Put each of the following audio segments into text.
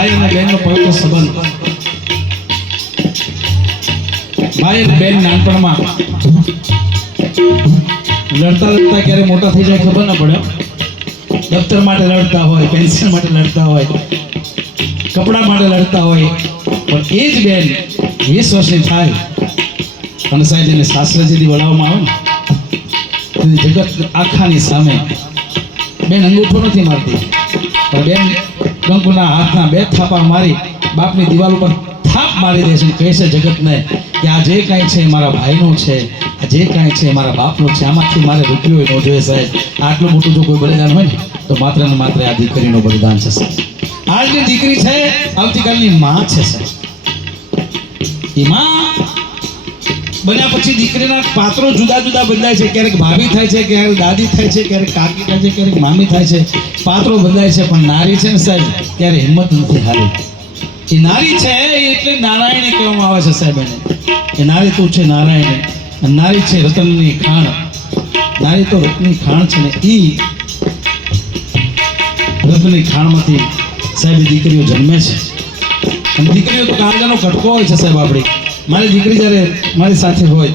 ભાઈ અને બહેનનો પવિત્ર સંબંધ. ભાઈ અને બહેન નાનપણમાં લડતા લડતા ક્યારે મોટા થઈ જાય ખબર ન પડે. દફતર માટે લડતા હોય, પેન્સિલ માટે લડતા હોય, કપડા માટે લડતા હોય, પણ એ જ બેન 20 વર્ષની થાય અને સાહેબ એને શાસ્ત્રજીથી વળાવવામાં આવે ને જગત આખાની સામે બેન અંગૂઠો નથી મારતી, પણ બેન કંકુના હાથના 2 થાપા મારી બાપની દિવાલ ઉપર થાપ મારી દે છે. કહે છે જગતને કે આ જે કાંઈ છે એ મારા ભાઈનું છે, આ જે કાંઈ છે એ મારા બાપનું છે, આમાંથી મારે રૂપિયો ન જોઈએ સાહેબ. આટલું મોટું જો કોઈ બલિદાન હોય ને તો માત્ર ને માત્ર આ દીકરીનું બલિદાન છે સાહેબ. આજની દીકરી છે આવતીકાલની માં છે સાહેબ. એ માં બન્યા પછી દીકરીના પાત્રો જુદા જુદા બદલાય છે. ક્યારેક ભાભી થાય છે, ક્યારેક દાદી થાય છે, ક્યારેક કાકી થાય છે, ક્યારેક મામી થાય છે. પાત્રો બદલાય છે, પણ નારી છે ને સાહેબ ત્યારે હિંમત નથી હારી. એ નારી છે એટલે નારાયણી કહેવામાં આવે છે સાહેબ. એને એ નારી તું છે નારાયણી, અને નારી છે રતનની ખાણ. નારી તો રતનની ખાણ છે ને એ રતનની ખાણમાંથી સાહેબ દીકરીઓ જન્મે છે. અને દીકરીઓ તો કાળજાનો કટકો હોય છે સાહેબ. આપણી મારી દીકરી જ્યારે મારી સાથે હોય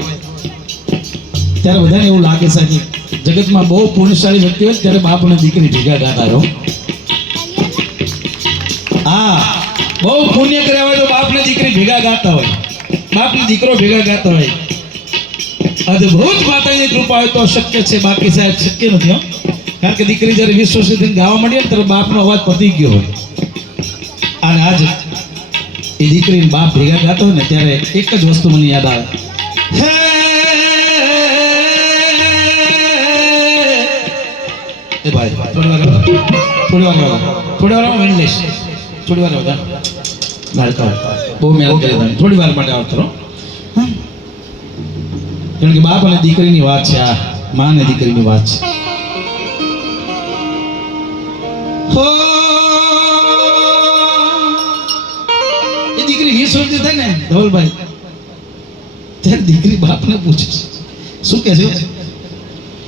ત્યારે બધાને એવું લાગે સાહેબ જગતમાં બહુ પુણ્યશાળી વ્યક્તિ હોય ત્યારે બાપ અને દીકરી ભેગા ગાતા રહો. હા, બહુ પુણ્ય કર્યા હોય તો બાપ ને દીકરી ભેગા ગાતા હોય, બાપ ને દીકરો ભેગા ગાતા હોય. અદભુત માતાની કૃપા હોય તો શક્ય છે, બાકી સાહેબ શક્ય નથી. હો, કારણ કે દીકરી જ્યારે 20 વર્ષથી ગાવા માંડી ને ત્યારે બાપનો અવાજ પતી ગયો હોય. અને આજ એ દીકરી બાપ ભેગા ગાતો હોય ને ત્યારે એક જ વસ્તુ મને યાદ આવે. એ ભાઈ થોડી વાર વેણ લઈશ, થોડી વાર બહુ મહેનત કરી તમે, થોડી વાર માટે આવતો રહો. કારણ કે બાપ અને દીકરીની વાત છે, આ મા અને દીકરીની વાત છે. એ દીકરી 20 વર્ષની થાય ને ધવલભાઈ ત્યારે દીકરી બાપને પૂછે શું કે છે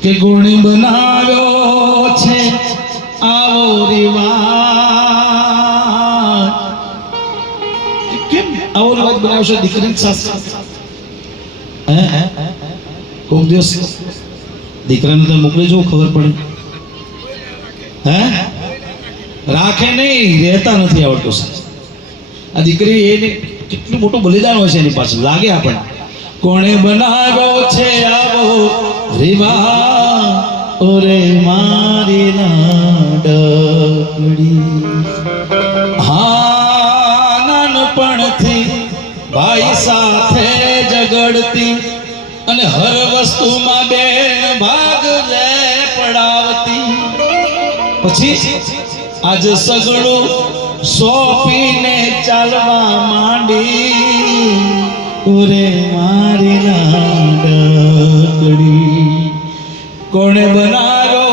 કે ગુણી બનાવ્યો છે આવો રિવાજ. કેમ આવો રિવાજ બનાવશો દીકરીની સાથે? કોક દિવસ દીકરાને તો મોકલી જવું, ખબર પડે. રાખે નહીં, રહેતા નથી આવડતું. આ દીકરી એને કેટલું મોટું બલિદાન હોય છે એની પાછળ લાગે આપણને. કોણે બનાવ્યો છે આવો રિવાજ ઓરે મારી લાડકડી. હા, નાનપણથી ભાઈ સાથે ઝઘડતી અને હર વસ્તુમાં બેન ભાગ લે પડાવતી. પછી આજ સગડું સોંપીને ચાલવા માંડી ઓરે મારી લાડકડી. કોણે બનાવ્યો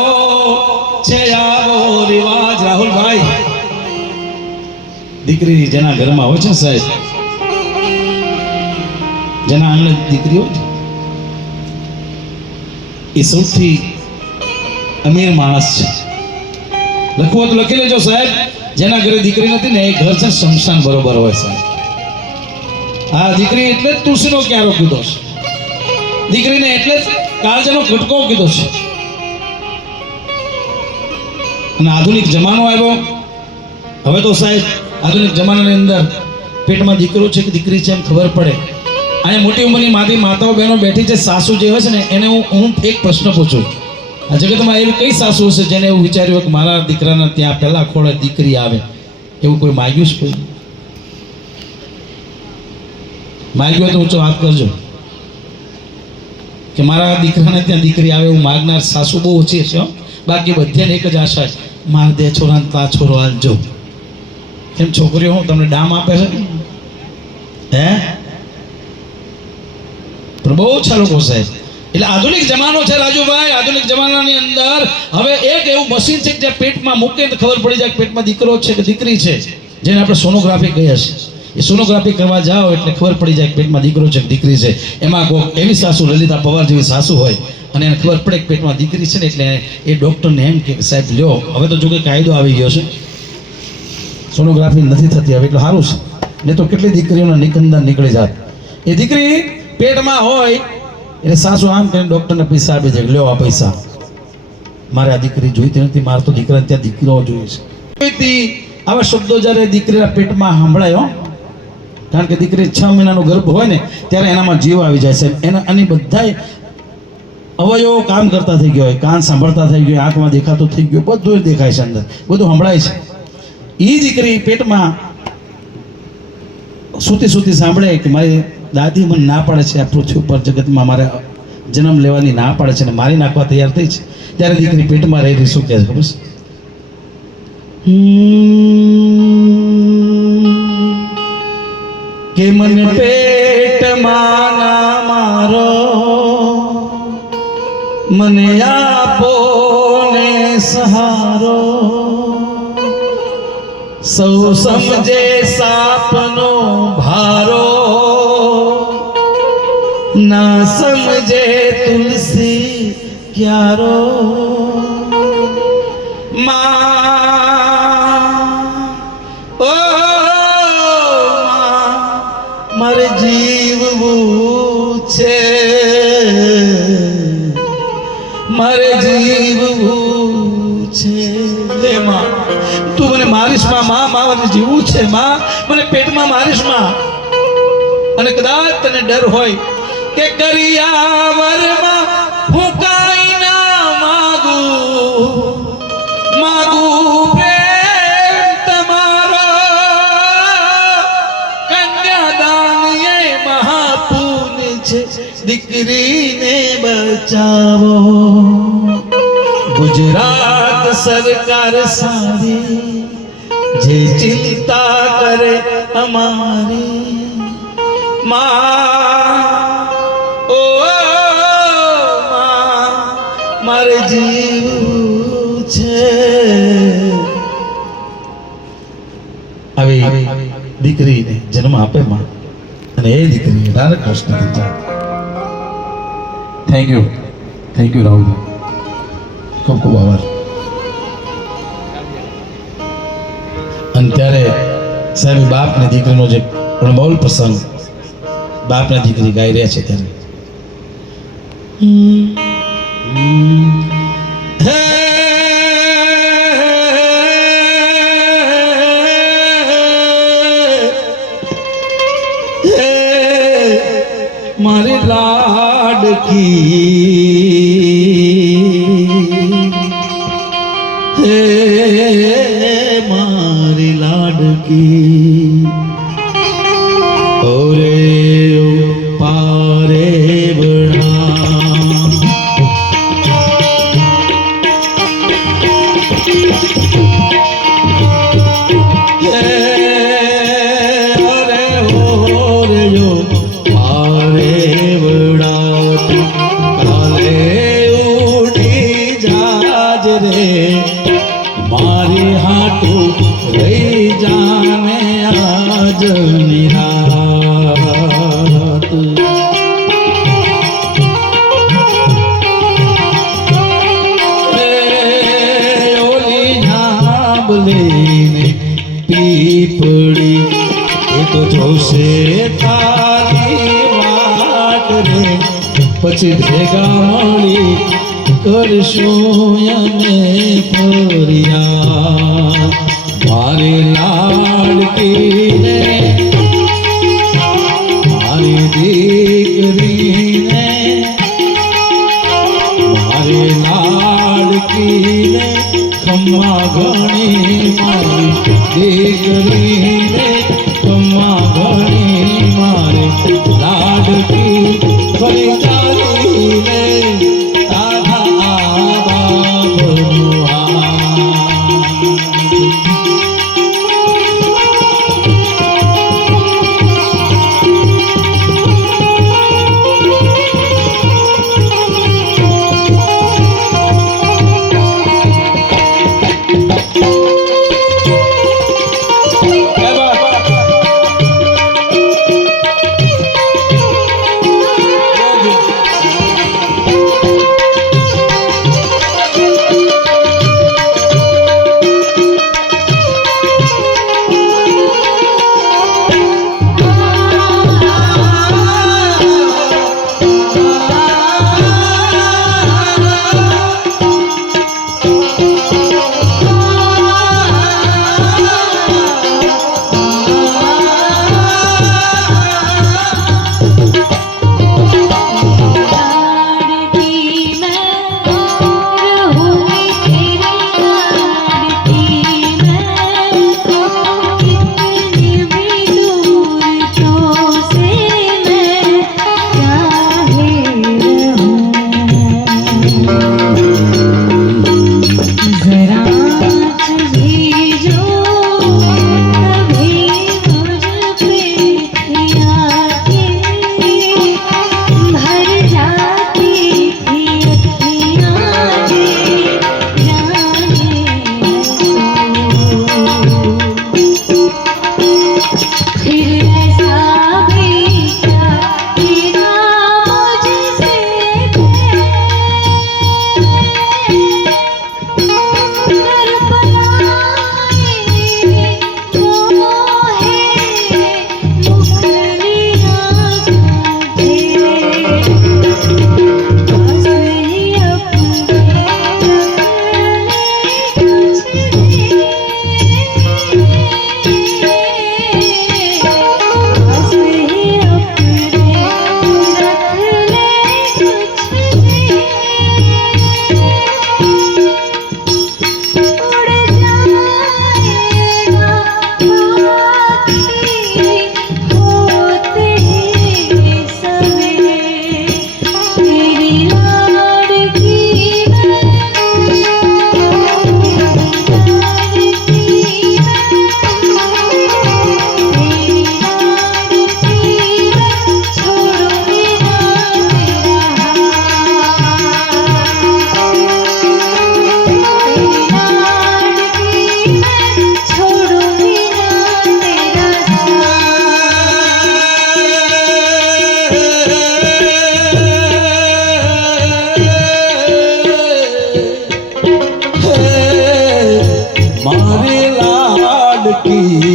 છે આવો રિવાજ? રાહુલભાઈ, દીકરી જેના ઘરમાં હોય છે સાહેબ, જેના આંગણે દીકરી હોય એ સૌથી અમીર માણસ છે. લખવું તો લખી લેજો સાહેબ, જેના ઘરે દીકરી નથી ને એ ઘર છે શમશાન બરોબર હોય સાહેબ. આ દીકરી એટલે જ તુલસીનો ક્યારો કીધો છે, દીકરીને એટલે જ કાળજાનો કટકો કીધો છે. અને આધુનિક જમાનો આવ્યો હવે તો સાહેબ, આધુનિક જમાનાની અંદર પેટમાં દીકરો છે કે દીકરી છે એમ ખબર પડે. અહીંયા મોટી ઉંમરની માતાઓ બહેનો બેઠી છે, સાસુ જે હોય છે ને એને હું એક પ્રશ્ન પૂછું. આ જગતમાં એવી કઈ સાસુ હશે જેને એવું વિચાર્યું કે મારા દીકરાના ત્યાં પહેલા ખોળે દીકરી આવે? એવું કોઈ માગ્યું છે? કોઈ માગ્યું તો ઊંચો હાથ કરજો કે મારા દીકરાને ત્યાં દીકરી આવે. એવું માગનાર સાસુ બહુ ઓછી છે. બાકી બધાને એક જ આશા છે, માર દે છોરાને તા છોરો હાલજો. કેમ છોકરીઓ હું તમને ડામ આપે છે? પણ બહુ ઓછા લોકો સાહેબ. એટલે આધુનિક જમાનો છે રાજુભાઈ. આધુનિક જમાનાની અંદર હવે એક એવું મશીન છે જે પેટમાં મૂકે તો ખબર પડી જાય કે પેટમાં દીકરો છે કે દીકરી છે, જેને આપણે સોનોગ્રાફી કહીએ છીએ. એ સોનોગ્રાફી કરવા જાઓ એટલે ખબર પડી જાય કે પેટમાં દીકરો છે કે દીકરી છે. એમાં કોઈ એવી સાસુ લલિતા પવાર જેવી સાસુ હોય અને એને ખબર પડે કે પેટમાં દીકરી છે ને એટલે એ ડૉક્ટરને એમ કે સાહેબ લ્યો, હવે તો જો કે કાયદો આવી ગયો છે, સોનોગ્રાફી નથી થતી હવે એટલે સારું છે, નહીં તો કેટલી દીકરીઓના નિકંદન નીકળી જાત. એ દીકરી પેટમાં હોય એટલે સાસુ આમ કરીને ડૉક્ટરને પૈસા આપી દે, લ્યો આ પૈસા, મારે આ દીકરી જોઈતી નથી, મારે તો દીકરાને ત્યાં દીકરો જોઈએ છે. આવા શબ્દો જ્યારે દીકરીના પેટમાં સાંભળાય, કારણ કે દીકરી 6 મહિનાનો ગર્ભ હોય ને ત્યારે એનામાં જીવ આવી જાય છે. એના અને બધાય અવયવો કામ કરતા થઈ ગયો હોય, કાન સાંભળતા થઈ ગયો, આંખમાં દેખાતું થઈ ગયું, બધું દેખાય છે, અંદર બધું સંભળાય છે. એ દીકરી પેટમાં સૂતી સાંભળે કે મારી દાદી મને ના પાડે છે, આ પૃથ્વી ઉપર જગતમાં મારે જન્મ લેવાની ના પાડે છે ને મારી નાખવા તૈયાર થઈ છે, ત્યારે દીકરી પેટમાં રહી શું કહે છે ખબર છે? કે મને પેટમાં ના મારો, મને આપો ને સહારો, સૌ સમજે સાપનો ભારો, ના સમજે તુલસી ક્યારો. મારે જીવવું છે, મારે જીવવું છે. લે માં તું મને મારીશ માં, મારે જીવવું છે માં, મને પેટમાં મારીશ માં. અને કદાચ તને ડર હોય કે કરિયાવરમાં ફૂંકાઈ ના માગું પ્રેમ તમારો, કન્યાદાન એ મહાપુણ્ય છે, દીકરીને બચાવો. ગુજરાત સરકાર સારી જે ચિંતા કરે અમારી, મારે જીવવું છે. આવી દીકરીને જન્મ આપે માં, અને એ દીકરી રાધા કૃષ્ણ થઈ જાય. થેન્ક યુ રાહુલ, ખૂબ ખૂબ આભાર. અને ત્યારે સાહેબ બાપ ને દીકરીનો જે અણમોલ પ્રસંગ બાપ ને દીકરી ગાઈ રહ્યા છે ત્યારે મારી લાડકી, મારી લાડકી, ઓરે પારે બણા, અરે ઓરે યો પારે બણા, કાલે ઉડી જાજ રે મારી હાટું રહી જાને આજ નિરાત. ઓલી જાંબલીને પીપળી એ તો જોશે તારી વાટ રે, પછી ભેગા મળી કરશું અને ફરિયાદ. મારી લાડકીને, મારી દીકરીને, મારી લાડકીને ખમ્મા ઘણી, મારી દીકરીને ખમ્મા ઘણી, મારી લાડકી ફરી ચાલીને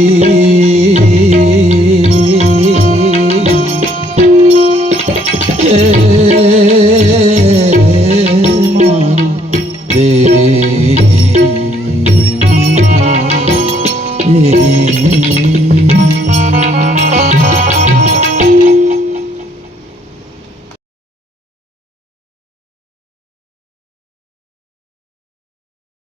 રે